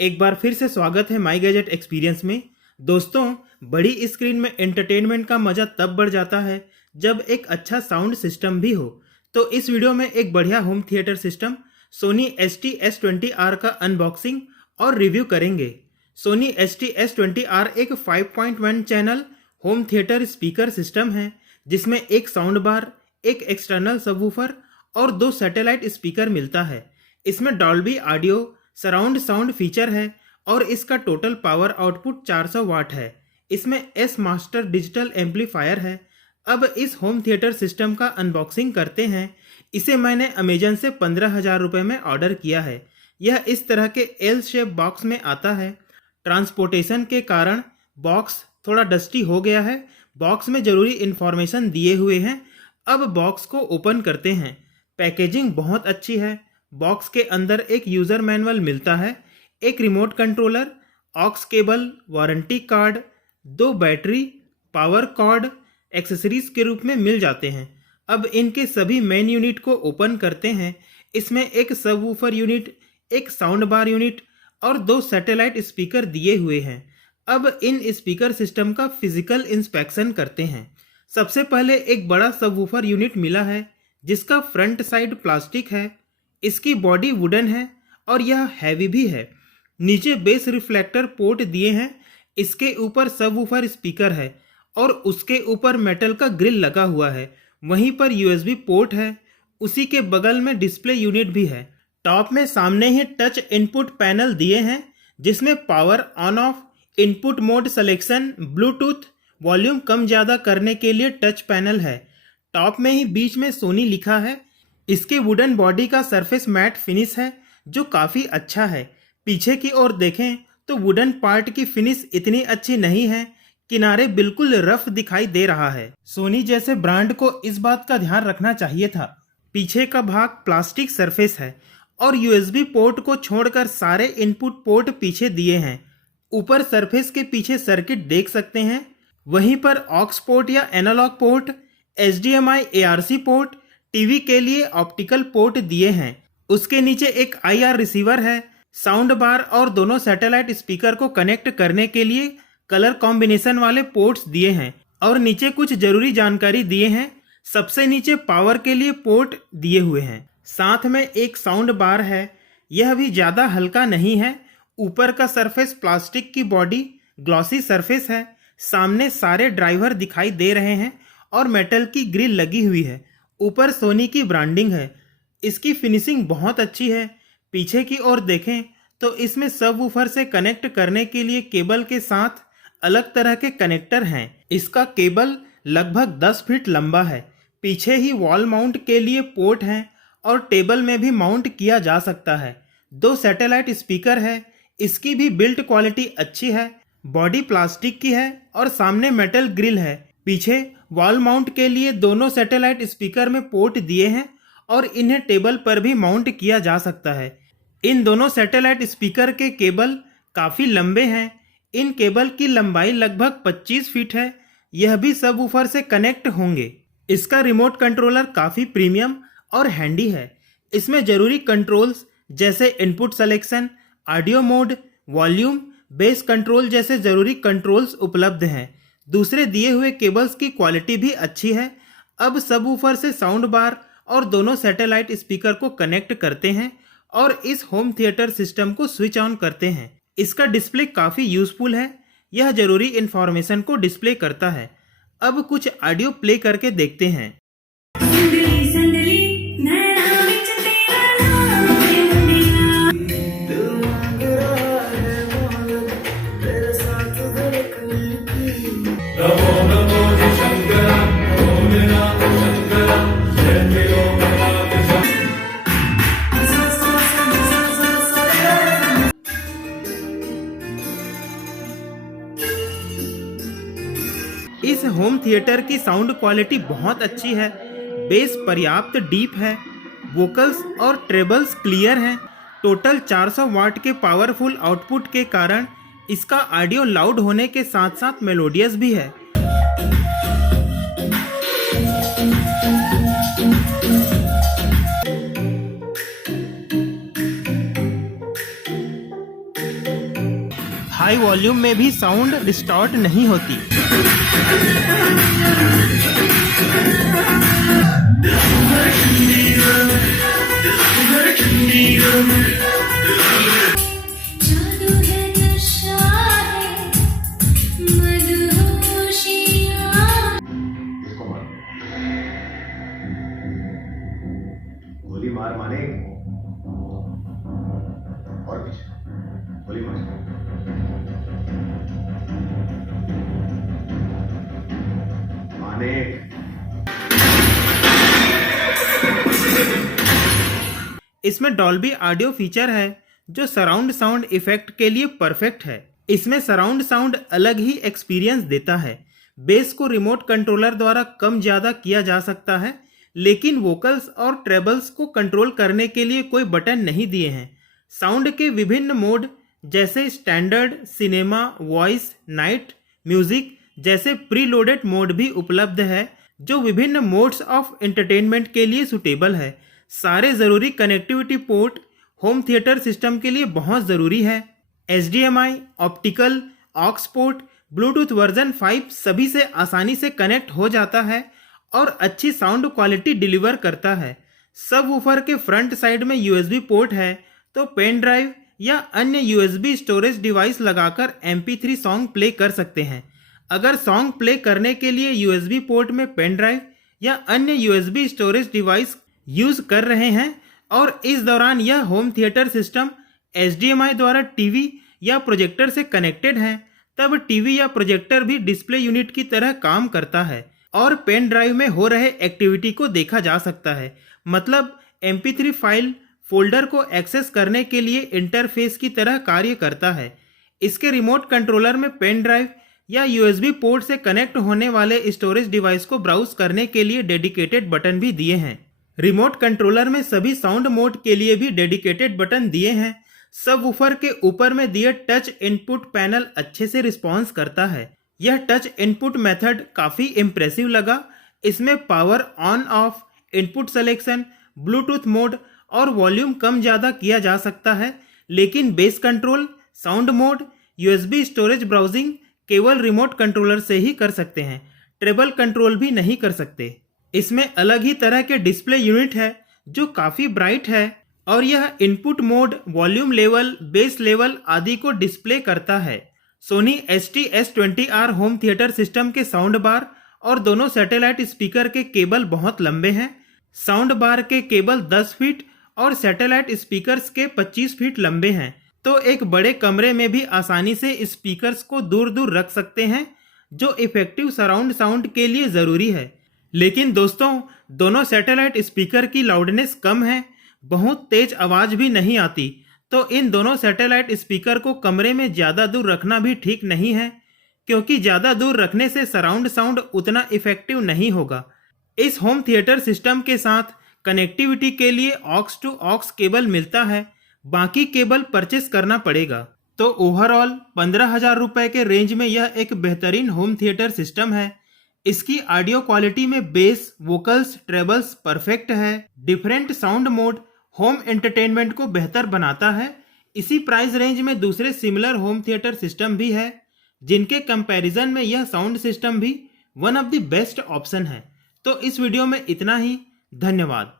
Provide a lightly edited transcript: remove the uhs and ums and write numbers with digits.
एक बार फिर से स्वागत है माई गैजेट एक्सपीरियंस में। दोस्तों, बड़ी स्क्रीन में एंटरटेनमेंट का मज़ा तब बढ़ जाता है जब एक अच्छा साउंड सिस्टम भी हो। तो इस वीडियो में एक बढ़िया home theatre system Soni ST-S20R का अनबॉक्सिंग और रिव्यू करेंगे। सोनी ST-S20R एक 5.1 channel home theatre speaker system है जिसमें एक साउंड बार, एक एक्सटर्नल सबवूफर और 2 सैटेलाइट स्पीकर मिलता है। इसमें Dolby audio surround sound feature है और इसका टोटल पावर आउटपुट 400 वाट है। इसमें एस मास्टर डिजिटल एम्पलीफायर है। अब इस होम थिएटर सिस्टम का अनबॉक्सिंग करते हैं। इसे मैंने अमेजन से 15,000 रुपये में ऑर्डर किया है। यह इस तरह के एल शेप बॉक्स में आता है। ट्रांसपोर्टेशन के कारण बॉक्स थोड़ा डस्टी हो गया है। बॉक्स में ज़रूरी इन्फॉर्मेशन दिए हुए हैं। अब बॉक्स को ओपन करते हैं। पैकेजिंग बहुत अच्छी है। बॉक्स के अंदर एक यूज़र मैनुअल मिलता है, एक remote controller, aux cable, warranty card, 2 battery, power cord accessories के रूप में मिल जाते हैं। अब इनके सभी मेन यूनिट को ओपन करते हैं। इसमें एक सबवूफर यूनिट, एक साउंड बार यूनिट और 2 सैटेलाइट स्पीकर दिए हुए हैं। अब इन स्पीकर सिस्टम का फिजिकल इंस्पेक्शन करते हैं। सबसे पहले एक बड़ा सबवूफर यूनिट मिला है जिसका फ्रंट साइड प्लास्टिक है। इसकी बॉडी वुडन है और यह हैवी भी है। नीचे बेस रिफ्लेक्टर पोर्ट दिए हैं। इसके ऊपर सबवूफर स्पीकर है और उसके ऊपर मेटल का ग्रिल लगा हुआ है। वहीं पर USB पोर्ट है। उसी के बगल में डिस्प्ले यूनिट भी है। टॉप में सामने ही टच इनपुट पैनल दिए हैं जिसमें power on off, input mode selection, Bluetooth, volume कम ज़्यादा करने के लिए टच पैनल है। टॉप में ही बीच में सोनी लिखा है। इसके वुडन बॉडी का सरफेस मैट फिनिश है जो काफ़ी अच्छा है। पीछे की ओर देखें तो वुडन पार्ट की फिनिश इतनी अच्छी नहीं है। किनारे बिल्कुल रफ दिखाई दे रहा है। सोनी जैसे ब्रांड को इस बात का ध्यान रखना चाहिए था। पीछे का भाग प्लास्टिक सरफेस है और USB पोर्ट को छोड़कर सारे इनपुट पोर्ट पीछे दिए हैं। ऊपर सरफेस के पीछे सर्किट देख सकते हैं। वहीं पर ऑक्स पोर्ट या एनालॉग पोर्ट, HDMI ARC पोर्ट, टीवी के लिए ऑप्टिकल पोर्ट दिए हैं। उसके नीचे एक IR रिसीवर है। साउंड बार और दोनों सैटेलाइट स्पीकर को कनेक्ट करने के लिए कलर कॉम्बिनेशन वाले पोर्ट्स दिए हैं और नीचे कुछ जरूरी जानकारी दिए हैं। सबसे नीचे पावर के लिए पोर्ट दिए हुए हैं। साथ में एक साउंड बार है। यह भी ज़्यादा हल्का नहीं है। ऊपर का सरफेस प्लास्टिक की बॉडी ग्लॉसी सरफेस है। सामने सारे ड्राइवर दिखाई दे रहे हैं और मेटल की ग्रिल लगी हुई है। ऊपर सोनी की ब्रांडिंग है। इसकी फिनिशिंग बहुत अच्छी है। पीछे की ओर देखें तो इसमें सबवूफर से कनेक्ट करने के लिए केबल के साथ अलग तरह के कनेक्टर हैं। इसका केबल लगभग 10 फीट लंबा है। पीछे ही वॉल माउंट के लिए पोर्ट हैं और टेबल में भी माउंट किया जा सकता है। 2 सैटेलाइट स्पीकर है। इसकी भी बिल्ड क्वालिटी अच्छी है। बॉडी प्लास्टिक की है और सामने मेटल ग्रिल है। पीछे वॉल माउंट के लिए दोनों सैटेलाइट स्पीकर में पोर्ट दिए हैं और इन्हें टेबल पर भी माउंट किया जा सकता है। इन दोनों सैटेलाइट स्पीकर के केबल काफ़ी लंबे हैं। इन केबल की लंबाई लगभग 25 फीट है। यह भी सबवूफर से कनेक्ट होंगे। इसका रिमोट कंट्रोलर काफ़ी प्रीमियम और हैंडी है। इसमें ज़रूरी कंट्रोल्स जैसे input selection, audio mode, volume, base control जैसे ज़रूरी कंट्रोल्स उपलब्ध हैं। दूसरे दिए हुए केबल्स की क्वालिटी भी अच्छी है। अब सबवूफर से साउंड बार और दोनों सैटेलाइट स्पीकर को कनेक्ट करते हैं और इस होम थिएटर सिस्टम को स्विच ऑन करते हैं। इसका डिस्प्ले काफ़ी यूज़फुल है। यह ज़रूरी इन्फॉर्मेशन को डिस्प्ले करता है। अब कुछ ऑडियो प्ले करके देखते हैं। इस होम थिएटर की साउंड क्वालिटी बहुत अच्छी है। बेस पर्याप्त डीप है। वोकल्स और ट्रेबल्स क्लियर हैं। टोटल 400 वाट के पावरफुल आउटपुट के कारण इसका ऑडियो लाउड होने के साथ साथ मेलोडियस भी है। हाई वॉल्यूम में भी साउंड डिस्टॉर्ट नहीं होती। गोली मार माने और पीछे गोली मार माने। इसमें डॉल्बी ऑडियो फीचर है जो सराउंड साउंड इफेक्ट के लिए परफेक्ट है। इसमें सराउंड साउंड अलग ही एक्सपीरियंस देता है। बेस को रिमोट कंट्रोलर द्वारा कम ज्यादा किया जा सकता है, लेकिन वोकल्स और ट्रेबल्स को कंट्रोल करने के लिए कोई बटन नहीं दिए हैं। साउंड के विभिन्न मोड जैसे standard, cinema, voice, night, music जैसे प्रीलोडेड मोड भी उपलब्ध है, जो विभिन्न मोड्स ऑफ एंटरटेनमेंट के लिए सुटेबल है। सारे ज़रूरी connectivity port home theatre system के लिए बहुत ज़रूरी है। HDMI, optical, aux port, Bluetooth version 5 सभी से आसानी से कनेक्ट हो जाता है और अच्छी साउंड क्वालिटी डिलीवर करता है। सबवूफर के फ्रंट साइड में USB पोर्ट है, तो पेन ड्राइव या अन्य USB स्टोरेज डिवाइस लगाकर MP3 सॉन्ग प्ले कर सकते हैं। अगर सॉन्ग प्ले करने के लिए USB पोर्ट में पेन ड्राइव या अन्य USB स्टोरेज डिवाइस यूज कर रहे हैं और इस दौरान यह होम थिएटर सिस्टम HDMI द्वारा टीवी या प्रोजेक्टर से कनेक्टेड है, तब टीवी या प्रोजेक्टर भी डिस्प्ले यूनिट की तरह काम करता है और पेन ड्राइव में हो रहे एक्टिविटी को देखा जा सकता है। मतलब MP3 फाइल फोल्डर को एक्सेस करने के लिए इंटरफेस की तरह कार्य करता है। इसके रिमोट कंट्रोलर में पेन ड्राइव या USB पोर्ट से कनेक्ट होने वाले स्टोरेज डिवाइस को ब्राउज करने के लिए डेडिकेटेड बटन भी दिए हैं। रिमोट कंट्रोलर में सभी साउंड मोड के लिए भी डेडिकेटेड बटन दिए हैं। सबवूफर के ऊपर में दिए टच इनपुट पैनल अच्छे से रिस्पॉन्स करता है। यह टच इनपुट मेथड काफ़ी इम्प्रेसिव लगा। इसमें power on off, input selection, Bluetooth mode और वॉल्यूम कम ज़्यादा किया जा सकता है, लेकिन base control, sound mode, USB storage browsing केवल रिमोट कंट्रोलर से ही कर सकते हैं। ट्रेबल कंट्रोल भी नहीं कर सकते। इसमें अलग ही तरह के डिस्प्ले यूनिट है जो काफ़ी ब्राइट है और यह input mode, volume level, bass level आदि को डिस्प्ले करता है। Sony ST-S20R home theatre system के साउंड बार और दोनों सैटेलाइट स्पीकर के केबल बहुत लंबे हैं। साउंड बार के केबल 10 फीट और सैटेलाइट स्पीकर्स के 25 फीट लंबे हैं, तो एक बड़े कमरे में भी आसानी से स्पीकर्स को दूर दूर रख सकते हैं, जो इफेक्टिव सराउंड साउंड के लिए ज़रूरी है। लेकिन दोस्तों, दोनों सैटेलाइट स्पीकर की लाउडनेस कम है, बहुत तेज आवाज़ भी नहीं आती, तो इन दोनों सैटेलाइट स्पीकर को कमरे में ज़्यादा दूर रखना भी ठीक नहीं है, क्योंकि ज़्यादा दूर रखने से सराउंड साउंड उतना इफेक्टिव नहीं होगा। इस होम थिएटर सिस्टम के साथ कनेक्टिविटी के लिए ऑक्स टू ऑक्स केबल मिलता है, बाकी केबल परचेस करना पड़ेगा। तो ओवरऑल 15,000 रुपये के रेंज में यह एक बेहतरीन होम थिएटर सिस्टम है। इसकी ऑडियो क्वालिटी में बेस, वोकल्स, ट्रेबल्स परफेक्ट है। Different sound mode home entertainment को बेहतर बनाता है। इसी प्राइस रेंज में दूसरे सिमिलर होम थिएटर सिस्टम भी है, जिनके कंपैरिजन में यह साउंड सिस्टम भी one of the best option है। तो इस वीडियो में इतना ही। धन्यवाद।